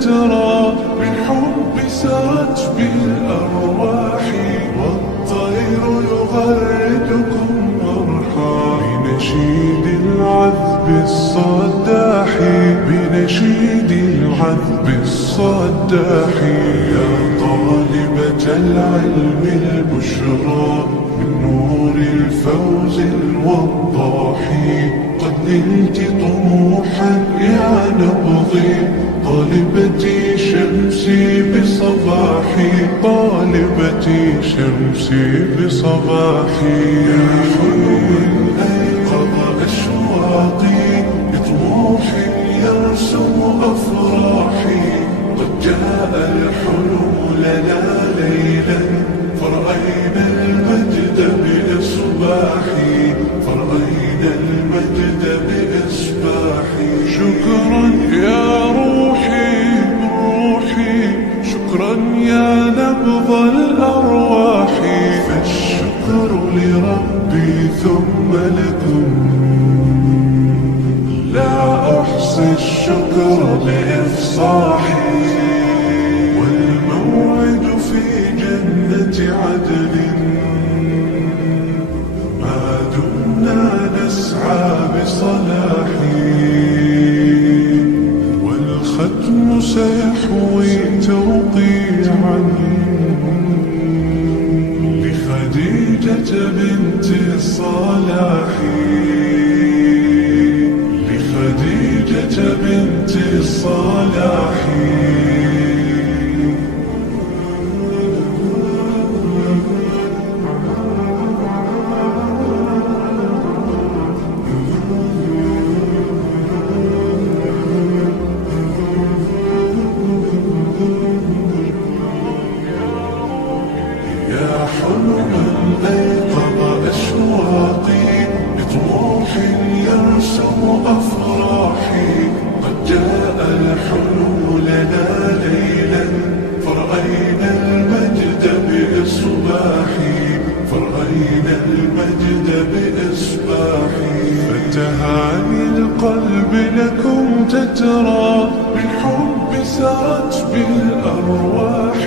تترى، بالحب سرت بالأرواح، والطير يغردكم مرحا، بنشيد العذب الصداح، بنشيد العذب الصداح. يا طالبة العلم البشرى، من نور الفوز الوضاح، قد نلت طموحا يا نبضي، طالبتي شمسي بصباحي، طالبتي شمسي بصباحي. يا حلم أيقظ أشواقي، بطموح يرسم أفراحي، قد جاء الحلم لنا ليلا، فرأينا المجد بإصباحي، فرأينا المجد بإصباحي. شكرا يا روحي روحي، شكرا يا نبض الأرواح، فالشكر لربي ثم لكم، لا أحصي الشكر بإفصاحي. والموعد في جنة عدن، ما دمنا نسعى بصلاحي، والختم سيحوي توقيعا لخديجة بنت الصلاح، لخديجة بنت الصلاح. يا حلما أيقظ أشواقي، بطموح يرسم أفراحي، قد جاء الحلم لنا ليلا، فرأينا المجد بإصباحي، فرأينا المجد بإصباحي. فتهاني القلب لكم تترى، بالحب سرت بالأرواح،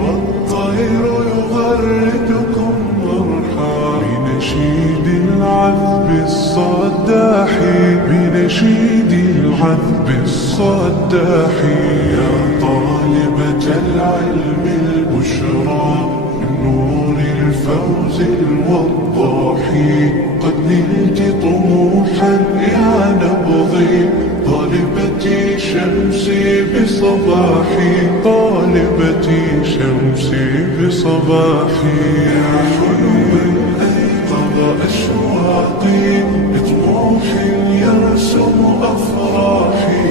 والطير يغردكم مرحا، بنشيد العذب الصداح، بنشيد العذب الصداح. يا طالبة العلم البشرى، من نور الفوز الوضاح، قد نلت طموحا يا نبضي، طالبتي شمسي بصباحي، طالبتي شمسي بصباحي. يا حلم أيقظ أشواقي، بطموح يرسم أفراحي،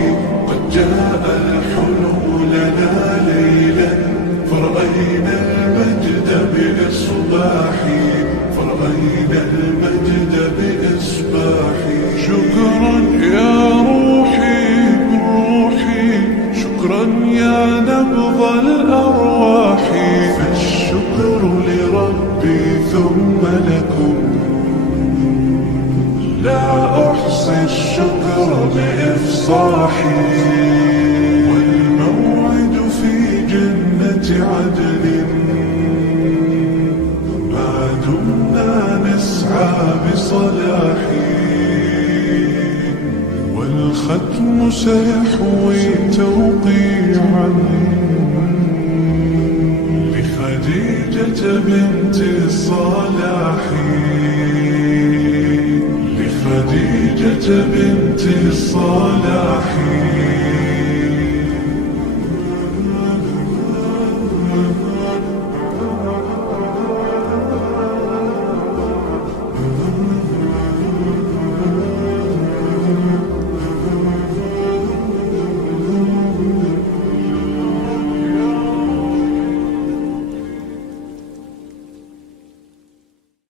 قد جاء الحلم لنا ليلا، فرأينا المجد بإصباحي، فرأينا المجد بإصباحي. شكرا يا روحي روحي، شكرا يا نبض الأرواح، فالشكر لربي ثم لكم، لا أحصي الشكر بإفصاحي. والموعد في جنة عدن، ما دمنا نسعى بصلاحي، والختم سيحوي توقيعا لخديجة بنت الصلاح، لخديجة بنت الصلاح.